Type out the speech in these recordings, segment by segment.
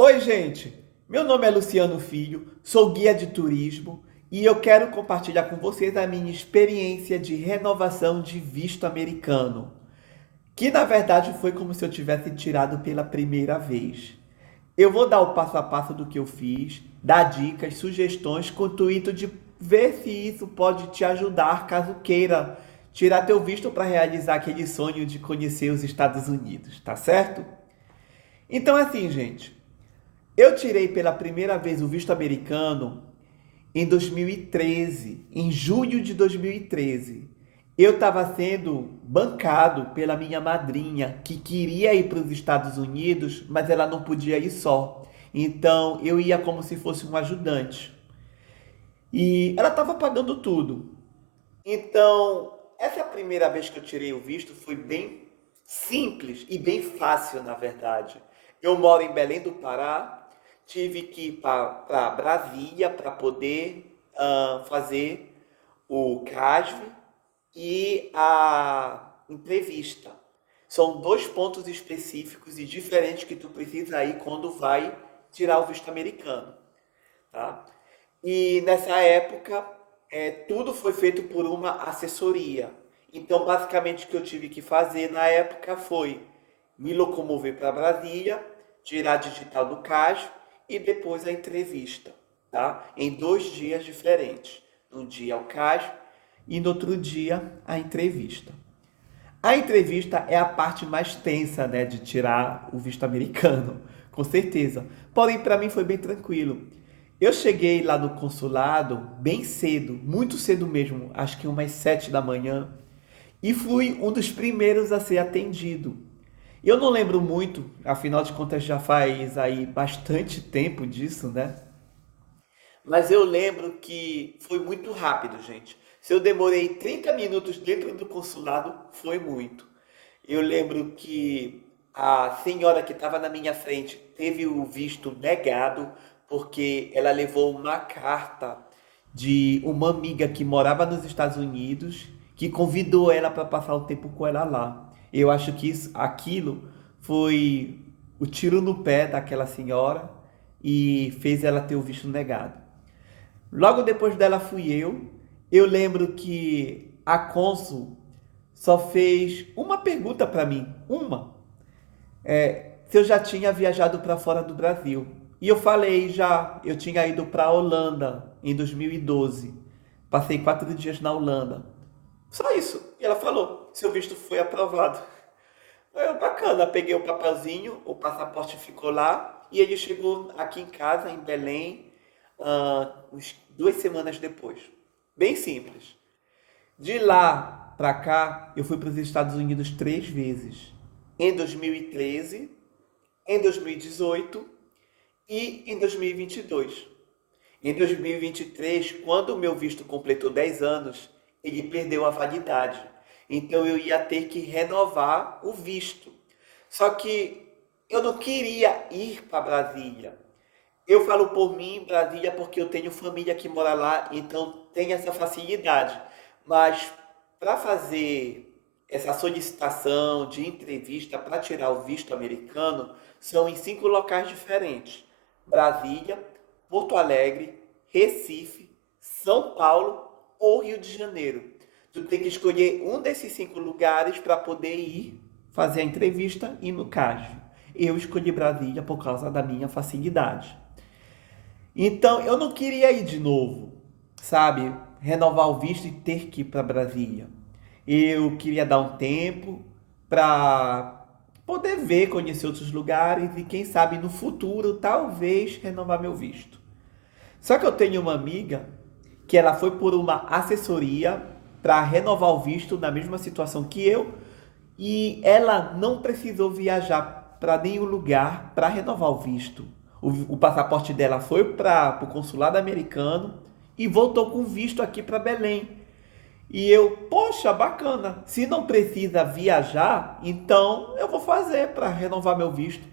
Oi, gente! Meu nome é Luciano Filho, sou guia de turismo e eu quero compartilhar com vocês a minha experiência de renovação de visto americano, que na verdade foi como se eu tivesse tirado pela primeira vez. Eu vou dar o passo a passo do que eu fiz, dar dicas, sugestões com o intuito de ver se isso pode te ajudar caso queira tirar teu visto para realizar aquele sonho de conhecer os Estados Unidos, tá certo? Então, assim, gente. Eu tirei pela primeira vez o visto americano em 2013, em julho de 2013. Eu estava sendo bancado pela minha madrinha, que queria ir para os Estados Unidos, mas ela não podia ir só. Então eu ia como se fosse um ajudante. E ela estava pagando tudo. Então, essa primeira vez que eu tirei o visto foi bem simples e bem fácil, na verdade. Eu moro em Belém do Pará, tive que ir para Brasília para poder fazer o CASV e a entrevista. São dois pontos específicos e diferentes que tu precisa ir quando vai tirar o visto americano, tá? E nessa época, tudo foi feito por uma assessoria. Então, basicamente, o que eu tive que fazer na época foi me locomover para Brasília, tirar a digital do CAS e depois a entrevista, tá? Em 2 dias diferentes. Um dia o CAS e no outro dia a entrevista. A entrevista é a parte mais tensa, né, de tirar o visto americano, com certeza. Porém, para mim foi bem tranquilo. Eu cheguei lá no consulado bem cedo, muito cedo mesmo, acho que umas 7 da manhã, e fui um dos primeiros a ser atendido. Eu não lembro muito, afinal de contas já faz aí bastante tempo disso, né? Mas eu lembro que foi muito rápido, gente. Se eu demorei 30 minutos dentro do consulado, foi muito. Eu lembro que a senhora que estava na minha frente teve o visto negado porque ela levou uma carta de uma amiga que morava nos Estados Unidos que convidou ela para passar o tempo com ela lá. Eu acho que aquilo foi o tiro no pé daquela senhora e fez ela ter o visto negado. Logo depois dela fui eu. Eu lembro que a cônsul só fez uma pergunta para mim, uma, se eu já tinha viajado para fora do Brasil. E eu falei já, eu tinha ido para a Holanda em 2012. Passei 4 dias na Holanda. Só isso. E ela falou, seu visto foi aprovado. Eu, bacana, peguei o papelzinho, o passaporte ficou lá e ele chegou aqui em casa, em Belém, uns 2 semanas depois. Bem simples. De lá para cá, eu fui para os Estados Unidos 3 vezes. Em 2013, em 2018 e em 2022. Em 2023, quando o meu visto completou 10 anos, ele perdeu a validade. Então eu ia ter que renovar o visto. Só que eu não queria ir para Brasília. Eu falo por mim, Brasília, porque eu tenho família que mora lá, então tem essa facilidade. Mas para fazer essa solicitação de entrevista para tirar o visto americano, são em 5 locais diferentes: Brasília, Porto Alegre, Recife, São Paulo ou Rio de Janeiro. Tu tem que escolher um desses 5 lugares para poder ir fazer a entrevista e no CASV. Eu escolhi Brasília por causa da minha facilidade. Então eu não queria ir de novo, sabe? Renovar o visto e ter que ir para Brasília. Eu queria dar um tempo para poder ver, conhecer outros lugares e quem sabe no futuro talvez renovar meu visto. Só que eu tenho uma amiga que ela foi por uma assessoria para renovar o visto na mesma situação que eu e ela não precisou viajar para nenhum lugar para renovar o visto. O passaporte dela foi para o consulado americano e voltou com visto aqui para Belém. E eu, poxa, bacana. Se não precisa viajar, então eu vou fazer para renovar meu visto.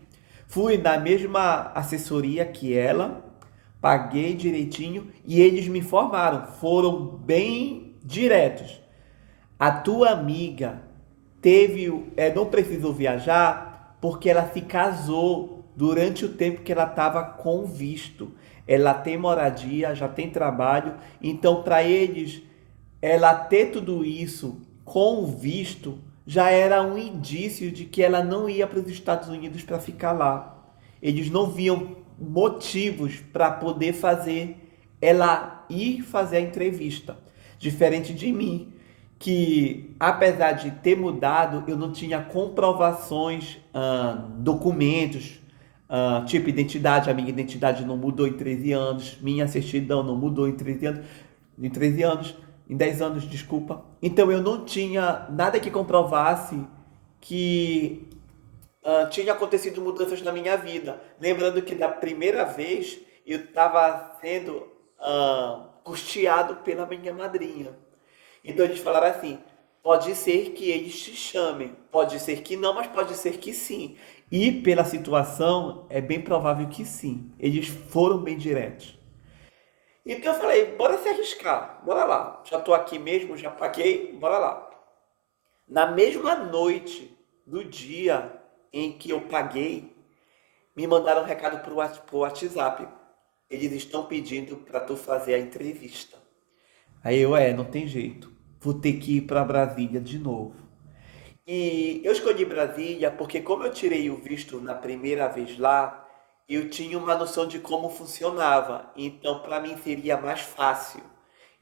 Fui na mesma assessoria que ela, paguei direitinho e eles me informaram, foram bem diretos. A tua amiga não precisou viajar porque ela se casou durante o tempo que ela estava com visto. Ela tem moradia, já tem trabalho, então para eles, ela ter tudo isso com o visto já era um indício de que ela não ia para os Estados Unidos para ficar lá. Eles não viam motivos para poder fazer ela ir fazer a entrevista. Diferente de mim, que apesar de ter mudado, eu não tinha comprovações, documentos, tipo identidade. A minha identidade não mudou em 13 anos, minha certidão não mudou em 13 anos, em 10 anos, desculpa. Então eu não tinha nada que comprovasse que tinha acontecido mudanças na minha vida. Lembrando que da primeira vez eu estava sendo custeado pela minha madrinha. Então eles falaram assim: pode ser que eles te chamem, pode ser que não, mas pode ser que sim. E pela situação, é bem provável que sim. Eles foram bem diretos. Então eu falei: bora se arriscar, bora lá. Já tô aqui mesmo, já paguei, bora lá. Na mesma noite do dia em que eu paguei, me mandaram um recado pro WhatsApp. Eles estão pedindo para tu fazer a entrevista. Aí eu, não tem jeito. Vou ter que ir para Brasília de novo. E eu escolhi Brasília porque como eu tirei o visto na primeira vez lá, eu tinha uma noção de como funcionava. Então, para mim seria mais fácil.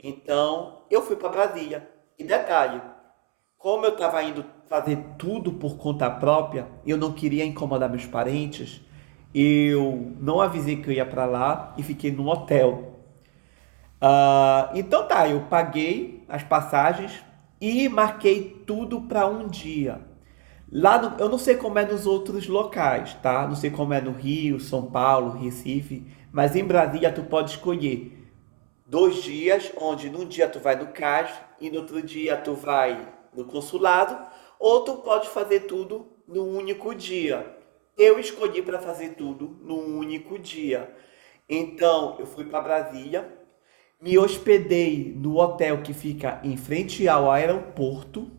Então, eu fui para Brasília. E detalhe, como eu estava indo fazer tudo por conta própria, eu não queria incomodar meus parentes. Eu não avisei que eu ia para lá e fiquei no hotel. Então tá, eu paguei as passagens e marquei tudo para um dia. Eu não sei como é nos outros locais, tá? Não sei como é no Rio, São Paulo, Recife, mas em Brasília tu pode escolher 2 dias, onde num dia tu vai no CAS e no outro dia tu vai no consulado, ou tu pode fazer tudo num único dia. Eu escolhi para fazer tudo num único dia. Então eu fui para Brasília, me hospedei no hotel que fica em frente ao aeroporto.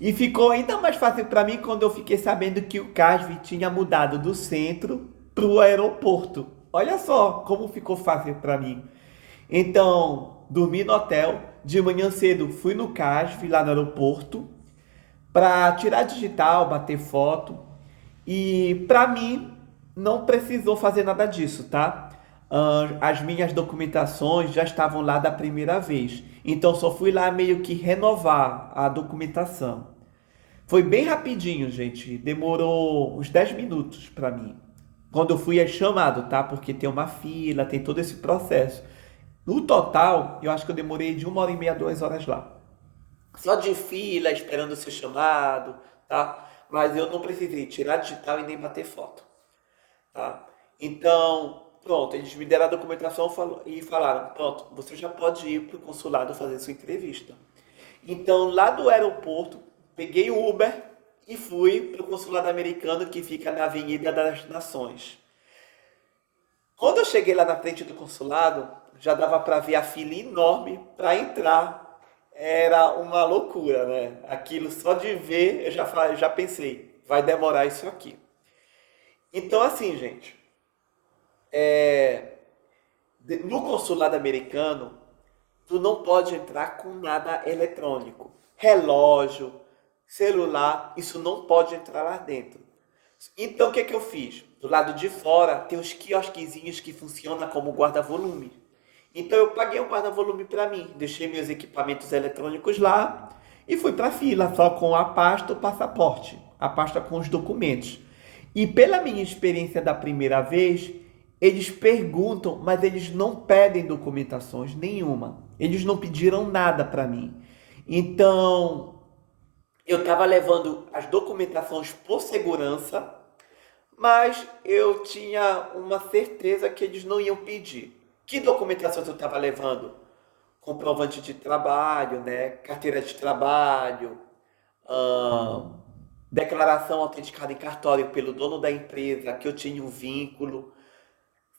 E ficou ainda mais fácil para mim quando eu fiquei sabendo que o CASV tinha mudado do centro para o aeroporto. Olha só como ficou fácil para mim. Então, dormi no hotel. De manhã cedo fui no CASV lá no aeroporto para tirar digital, bater foto. E para mim não precisou fazer nada disso, tá? As minhas documentações já estavam lá da primeira vez. Então só fui lá meio que renovar a documentação. Foi bem rapidinho, gente. Demorou uns 10 minutos para mim. Quando eu fui é chamado, tá? Porque tem uma fila, tem todo esse processo. No total, eu acho que eu demorei de 1 hora e meia, 2 horas lá. Só de fila, esperando ser chamado, tá? Mas eu não precisei tirar digital e nem bater foto, tá? Então, pronto, eles me deram a documentação e falaram: pronto, você já pode ir para o consulado fazer sua entrevista. Então, lá do aeroporto, peguei o Uber e fui para o consulado americano que fica na Avenida das Nações. Quando eu cheguei lá na frente do consulado, já dava para ver a fila enorme para entrar. Era uma loucura, né? Aquilo só de ver, eu já pensei, vai demorar isso aqui. Então, assim, gente, no consulado americano, tu não pode entrar com nada eletrônico. Relógio, celular, isso não pode entrar lá dentro. Então o que é que eu fiz? Do lado de fora tem os quiosquezinhos que funcionam como guarda-volume. Então eu paguei um guarda-volume para mim, deixei meus equipamentos eletrônicos lá e fui para a fila só com a pasta, o passaporte, a pasta com os documentos. E pela minha experiência da primeira vez, eles perguntam, mas eles não pedem documentações nenhuma. Eles não pediram nada para mim. Então, eu estava levando as documentações por segurança, mas eu tinha uma certeza que eles não iam pedir. Que documentações eu estava levando? Comprovante de trabalho, né? Carteira de trabalho, ahn, declaração autenticada em cartório pelo dono da empresa, que eu tinha um vínculo,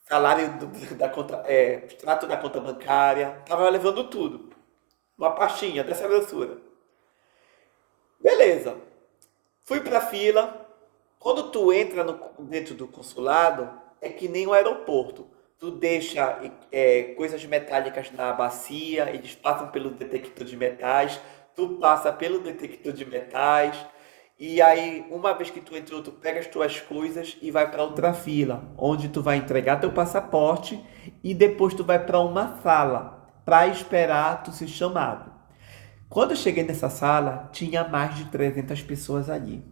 salário da conta, extrato da conta bancária. Estava levando tudo. Uma pastinha dessa grossura. Beleza. Fui pra fila, Quando tu entra dentro do consulado, é que nem o aeroporto. Tu deixa coisas metálicas na bacia, eles passam pelo detector de metais, tu passa pelo detector de metais, e aí, uma vez que tu entrou, tu pega as tuas coisas e vai para outra fila, onde tu vai entregar teu passaporte e depois tu vai para uma sala para esperar tu ser chamado. Quando eu cheguei nessa sala, tinha mais de 300 pessoas ali.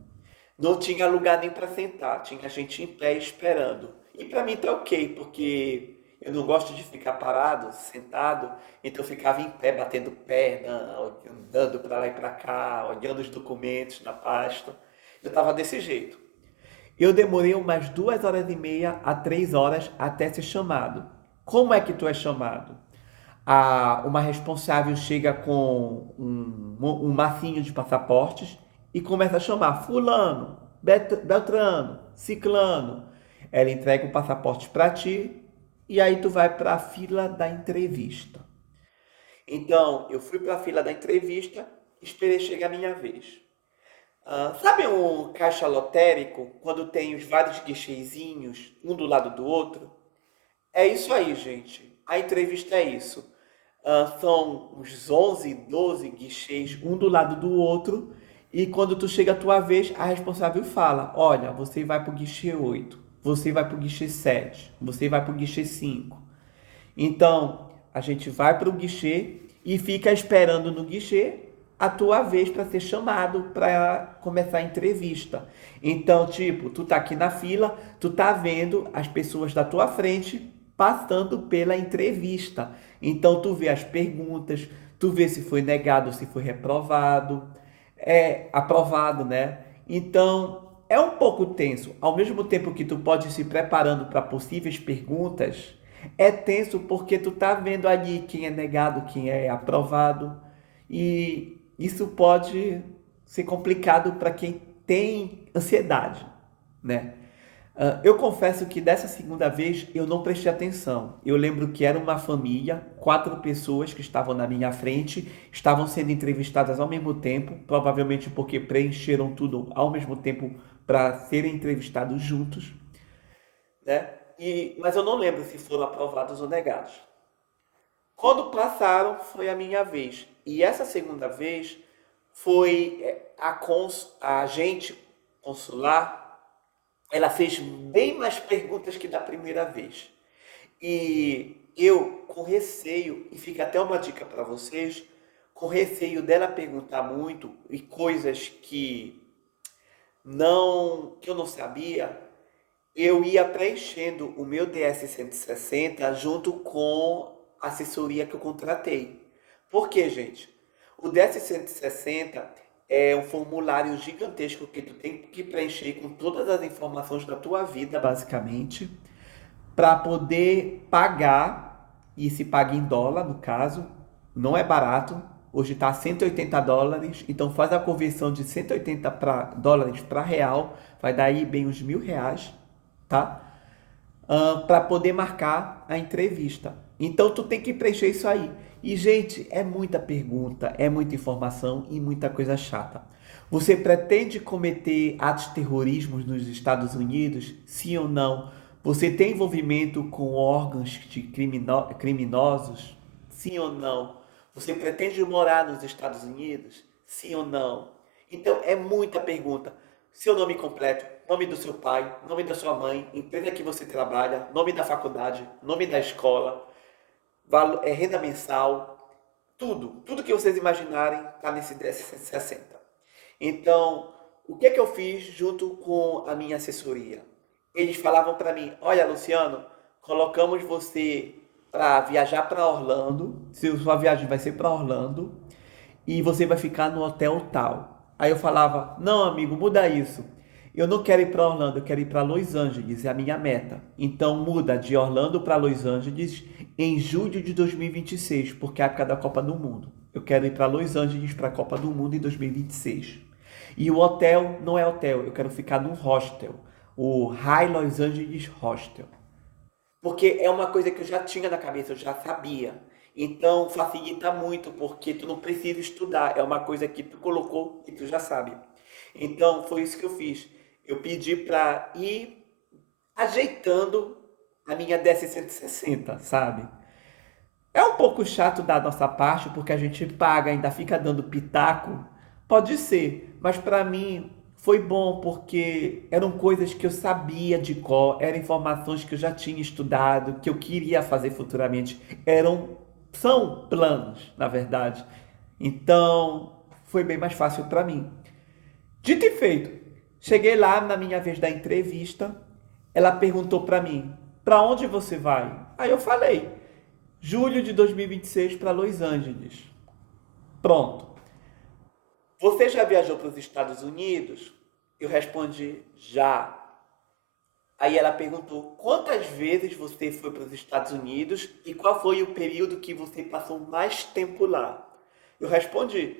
Não tinha lugar nem para sentar, tinha gente em pé esperando. E para mim tá ok, porque eu não gosto de ficar parado, sentado, então eu ficava em pé, batendo perna, andando para lá e para cá, olhando os documentos na pasta. Eu estava desse jeito. Eu demorei umas 2 horas e meia a 3 horas até ser chamado. Como é que tu é chamado? Uma responsável chega com um massinho de passaportes e começa a chamar fulano, Beltrano, Ciclano. Ela entrega o passaporte para ti e aí tu vai para a fila da entrevista. Então, eu fui para a fila da entrevista, esperei chegar a minha vez. Sabe um caixa lotérico, quando tem os vários guichezinhos, um do lado do outro? É isso aí, gente. A entrevista é isso. São uns 11, 12 guichês, um do lado do outro. E quando tu chega a tua vez, a responsável fala: olha, você vai para o guichê 8, você vai para o guichê 7, você vai para o guichê 5. Então, a gente vai para o guichê e fica esperando no guichê a tua vez para ser chamado para começar a entrevista. Então, tipo, tu tá aqui na fila, tu tá vendo as pessoas da tua frente passando pela entrevista. Então, tu vê as perguntas, tu vê se foi negado, se foi reprovado, aprovado, né? Então, é um pouco tenso. Ao mesmo tempo que tu pode ir se preparando para possíveis perguntas, é tenso porque tu tá vendo ali quem é negado, quem é aprovado, e isso pode ser complicado para quem tem ansiedade, né? Eu confesso que dessa segunda vez eu não prestei atenção. Eu lembro que era uma família, 4 pessoas que estavam na minha frente, estavam sendo entrevistadas ao mesmo tempo, provavelmente porque preencheram tudo ao mesmo tempo para serem entrevistados juntos, né? Mas eu não lembro se foram aprovados ou negados. Quando passaram, foi a minha vez. E essa segunda vez foi a agente consular, ela fez bem mais perguntas que da primeira vez. E eu, com receio, e fica até uma dica para vocês, com receio dela perguntar muito e coisas que eu não sabia, eu ia preenchendo o meu DS-160 junto com a assessoria que eu contratei. Por quê, gente? O DS-160 é um formulário gigantesco que tu tem que preencher com todas as informações da tua vida, basicamente, para poder pagar, e se paga em dólar, no caso, não é barato. Hoje está US$ 180, então faz a conversão de 180 dólares para real, vai dar aí bem uns R$ 1.000, tá? Para poder marcar a entrevista. Então tu tem que preencher isso aí. E gente, é muita pergunta, é muita informação e muita coisa chata. Você pretende cometer atos terrorismos nos Estados Unidos? Sim ou não? Você tem envolvimento com órgãos de criminosos? Sim ou não? Você pretende morar nos Estados Unidos? Sim ou não? Então é muita pergunta. Seu nome completo, nome do seu pai, nome da sua mãe, empresa que você trabalha, nome da faculdade, nome da escola, renda mensal, tudo que vocês imaginarem está nesse 1060. Então, o que é que eu fiz junto com a minha assessoria? Eles falavam para mim: olha, Luciano, colocamos você para viajar para Orlando, sua viagem vai ser para Orlando, e você vai ficar no hotel tal. Aí eu falava: não, amigo, muda isso. Eu não quero ir para Orlando, eu quero ir para Los Angeles, é a minha meta. Então muda de Orlando para Los Angeles em julho de 2026, porque é a época da Copa do Mundo. Eu quero ir para Los Angeles para a Copa do Mundo em 2026. E o hotel não é hotel, eu quero ficar num hostel, o High Los Angeles Hostel. Porque é uma coisa que eu já tinha na cabeça, eu já sabia. Então facilita muito, porque tu não precisa estudar, é uma coisa que tu colocou e tu já sabe. Então foi isso que eu fiz. eu pedi para ir ajeitando a minha DS-160, sabe? É um pouco chato da nossa parte, porque a gente paga, ainda fica dando pitaco. Pode ser, mas para mim foi bom porque eram coisas que eu sabia de cor, eram informações que eu já tinha estudado, que eu queria fazer futuramente. São planos, na verdade. Então, foi bem mais fácil para mim. Dito e feito, cheguei lá na minha vez da entrevista, ela perguntou para mim: "Para onde você vai?" Aí eu falei: "Julho de 2026 para Los Angeles." Pronto. "Você já viajou para os Estados Unidos?" Eu respondi: "Já." Aí ela perguntou: "Quantas vezes você foi para os Estados Unidos e qual foi o período que você passou mais tempo lá?" Eu respondi: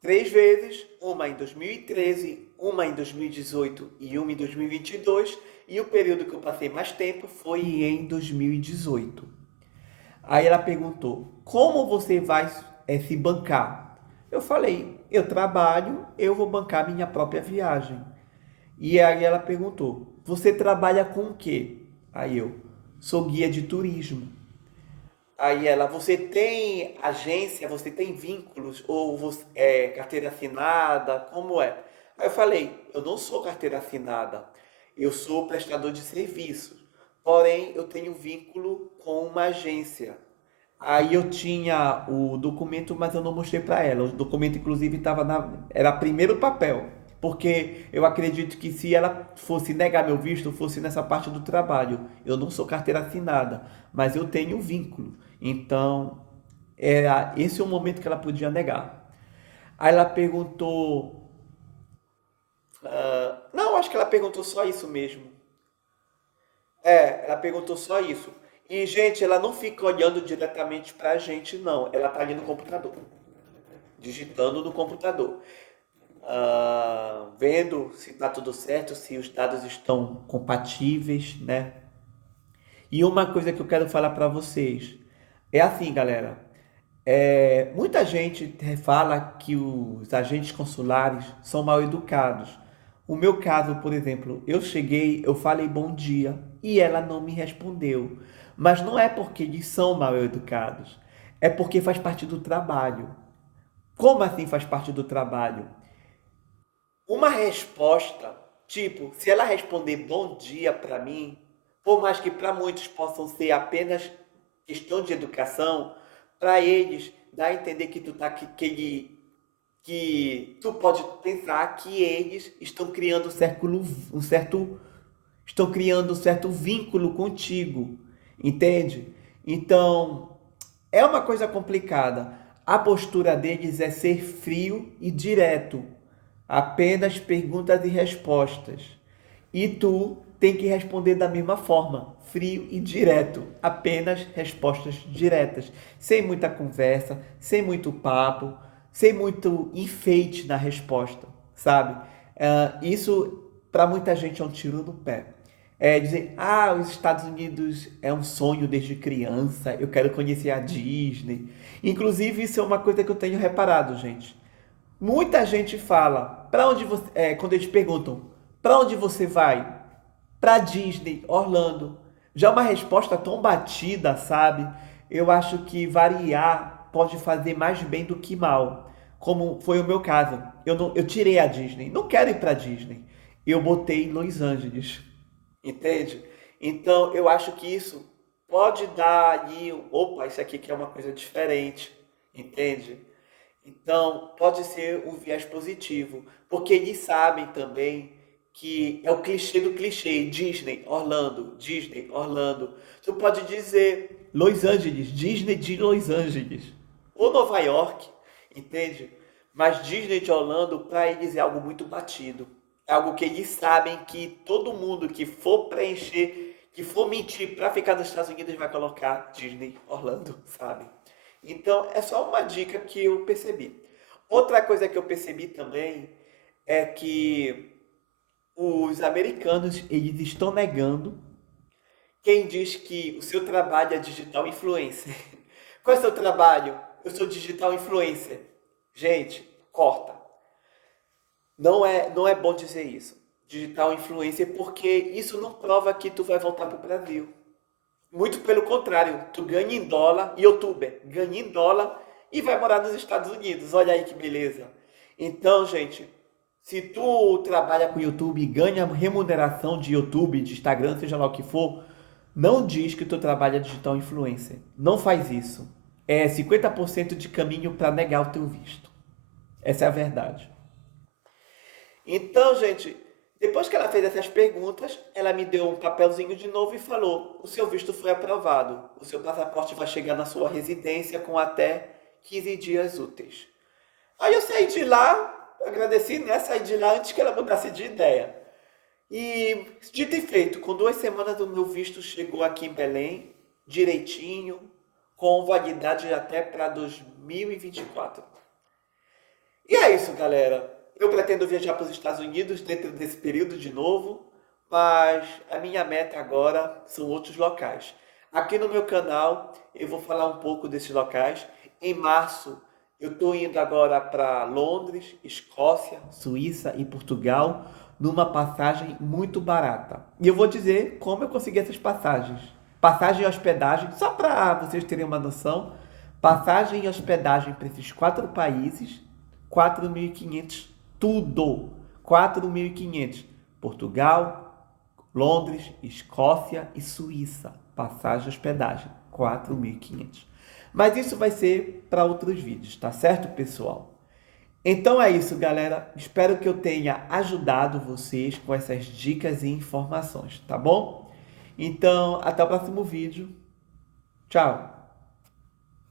"Três vezes, uma em 2013, uma em 2018 e uma em 2022, e o período que eu passei mais tempo foi em 2018." Aí ela perguntou: "Como você vai se bancar?" Eu falei: "Eu trabalho, eu vou bancar minha própria viagem." E aí ela perguntou: "Você trabalha com o quê?" Aí eu: "Sou guia de turismo." Aí ela: "Você tem agência, você tem vínculos ou carteira assinada, como é?" Aí eu falei: "Eu não sou carteira assinada, eu sou prestador de serviços, porém eu tenho vínculo com uma agência." Aí eu tinha o documento, mas eu não mostrei para ela. O documento, inclusive, era primeiro papel, porque eu acredito que se ela fosse negar meu visto, fosse nessa parte do trabalho. Eu não sou carteira assinada, mas eu tenho vínculo. Então, esse é o momento que ela podia negar. Aí ela perguntou. Não, acho que ela perguntou só isso mesmo. Ela perguntou só isso. E, gente, ela não fica olhando diretamente pra gente, não. Ela tá ali no computador, digitando no computador, vendo se tá tudo certo, se os dados estão compatíveis, né? E uma coisa que eu quero falar para vocês é assim, galera. Muita gente fala que os agentes consulares são mal educados. O meu caso, por exemplo, eu cheguei, eu falei bom dia e ela não me respondeu. Mas não é porque eles são mal educados, é porque faz parte do trabalho. Como assim faz parte do trabalho? Uma resposta, tipo, se ela responder bom dia para mim, por mais que para muitos possam ser apenas questão de educação, para eles dá a entender que tu tá que tu pode pensar que eles estão criando estão criando um certo vínculo contigo, entende? Então, é uma coisa complicada. A postura deles é ser frio e direto, apenas perguntas e respostas. E tu tem que responder da mesma forma, frio e direto, apenas respostas diretas, sem muita conversa, sem muito papo, sem muito enfeite na resposta, sabe? Isso para muita gente é um tiro no pé. É dizer: "Ah, os Estados Unidos é um sonho desde criança, eu quero conhecer a Disney." Inclusive, isso é uma coisa que eu tenho reparado, gente. Muita gente fala: "Para onde você, quando eles perguntam: "Para onde você vai?" "Para Disney, Orlando." Já é uma resposta tão batida, sabe? Eu acho que variar pode fazer mais bem do que mal. Como foi o meu caso. Eu tirei a Disney. Não quero ir para Disney. Eu botei Los Angeles. Entende? Então, eu acho que isso pode dar ali, opa, isso aqui que é uma coisa diferente, entende? Então, pode ser um viés positivo, porque eles sabem também que é o clichê do clichê, Disney, Orlando, Disney, Orlando. Tu pode dizer Los Angeles, Disney de Los Angeles, ou Nova York, entende? Mas Disney de Orlando, para eles é algo muito batido. É algo que eles sabem que todo mundo que for preencher, que for mentir para ficar nos Estados Unidos vai colocar Disney Orlando, sabe? Então, é só uma dica que eu percebi. Outra coisa que eu percebi também é que os americanos, eles estão negando quem diz que o seu trabalho é digital influencer. Qual é o seu trabalho? Eu sou digital influencer. Gente, corta. Não é bom dizer isso. digital influencer, porque isso não prova que tu vai voltar para o Brasil. Muito pelo contrário, tu ganha em dólar, youtuber, ganha em dólar e vai morar nos Estados Unidos. Olha aí que beleza. Então, gente, se tu trabalha com YouTube e ganha remuneração de YouTube, de Instagram, seja lá o que for, não diz que tu trabalha digital influencer. Não faz isso. É 50% de caminho para negar o teu visto. Essa é a verdade. Então, gente, depois que ela fez essas perguntas, ela me deu um papelzinho de novo e falou: o seu visto foi aprovado. O seu passaporte vai chegar na sua residência com até 15 dias úteis. Aí eu saí de lá, agradeci, né? Saí de lá antes que ela mudasse de ideia. E dito e feito, com 2 semanas o meu visto chegou aqui em Belém, direitinho, com validade até para 2024. E é isso, galera. Eu pretendo viajar para os Estados Unidos dentro desse período de novo, mas a minha meta agora são outros locais. Aqui no meu canal eu vou falar um pouco desses locais. Em março eu estou indo agora para Londres, Escócia, Suíça e Portugal, numa passagem muito barata. E eu vou dizer como eu consegui essas passagens. Passagem e hospedagem, só para vocês terem uma noção, passagem e hospedagem para esses 4 países, 4.500 tudo. 4.500. Portugal, Londres, Escócia e Suíça. Passagem e hospedagem. 4.500. Mas isso vai ser para outros vídeos, tá certo, pessoal? Então é isso, galera. Espero que eu tenha ajudado vocês com essas dicas e informações, tá bom? Então, até o próximo vídeo. Tchau!